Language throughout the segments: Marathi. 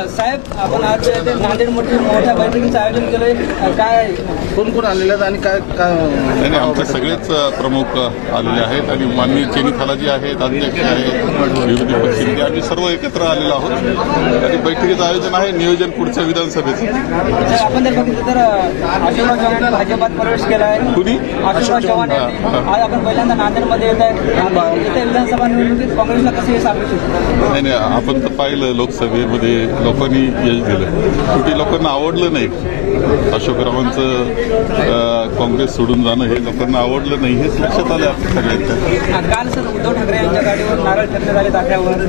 आज ते नांदेडमध्ये मोठ्या बैठकीचं आयोजन केलंय. काय कोण कोण आलेले आहेत आणि काय काय नाही नाही, आमचे सगळेच प्रमुख आलेले आहेत आणि माननीय चेनी खालाजी आहेत अध्यक्ष आहेत विरोधी पक्षनेते आम्ही सर्व एकत्र आलेलो आहोत. आणि बैठकीचं आयोजन आहे नियोजन पुढच्या विधानसभेचं. जर आपण जर बघितलं तर अं, अशोकराव चव्हाण भाजपात प्रवेश केला आहे कुणी अशोकराव चव्हाण यांनी. आज आपण पहिल्यांदा नांदेडमध्ये येत आहे आणि इथे विधानसभा निवडणुकीत काँग्रेसला कसं यश अपेक्षित आहे? नाही नाही आपण तर पाहिलं लोकसभेमध्ये लोकांनी यश दिलं. शेवटी लोकांना आवडलं नाही अशोकरावांचं काँग्रेस सोडून जाणं हे लोकांना आवडलं नाही हेच लक्षात आलं आपल्या सगळ्यांच्या. काल सर उद्धव ठाकरे यांच्या गाडीवर नारळ ठरण्यात झाले ताफ्यावर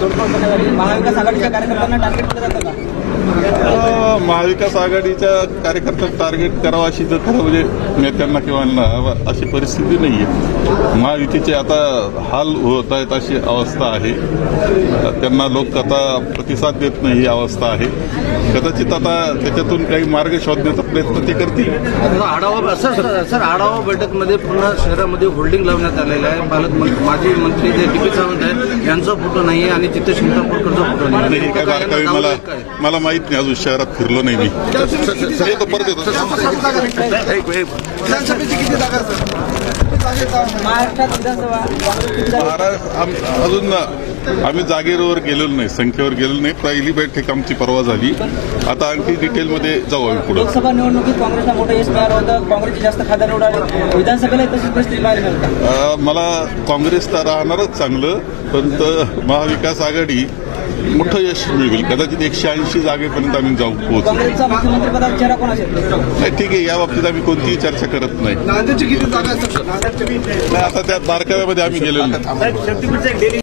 तोडफोड करण्यात आली. महाविकास आघाडीच्या कार्यकर्त्यांना टार्गेट केलं जातं का? महाविकास आघाडीच्या कार्यकर्त्यांना टार्गेट करावं अशी तर खरं म्हणजे नेत्यांना किंवा अशी परिस्थिती नाही आहे महायुतीचे आता हाल होत आहेत अशी अवस्था आहे. त्यांना लोक आता प्रतिसाद देत नाही ही अवस्था आहे. कदाचित आता त्याच्यातून काही मार्ग शोधण्याचा प्रयत्न ते करतील. आढावा सर सर- आढावा बैठकमध्ये पुन्हा शहरामध्ये होल्डिंग लावण्यात आलेलं आहे. पालकमंत्री माजी मंत्री जे डी पी सावंत आहेत यांचा फोटो नाही आणि तिथे शिंतापूरकरचा फोटो नाही मला माहीत नाही अजून शहरात फिरलो नाही मी. येतो परत येतो. अजून ना आम्ही जागेवर गेलेलो नाही संख्येवर गेलेलो नाही. पहिली बैठक आमची परवा झाली. आता आणखी डिटेलमध्ये जाऊ आम्ही पुढे. लोकसभा निवडणुकीत काँग्रेसला मोठं यश मिळालं होतं. काँग्रेसचे जास्त खासदार निवडाले विधानसभेला तशीच परिस्थिती मला काँग्रेस तर राहणारच चांगलं पण महाविकास आघाडी मोठं यश मिळवेल. कदाचित एकशे ऐंशी जागेपर्यंत आम्ही जाऊ पोहोचू. नाही ठीक आहे या बाबतीत आम्ही कोणतीही चर्चा करत नाही. नांदेडची किती जागा नाही, आता त्या बारकाव्यामध्ये आम्ही गेलेलो नाही.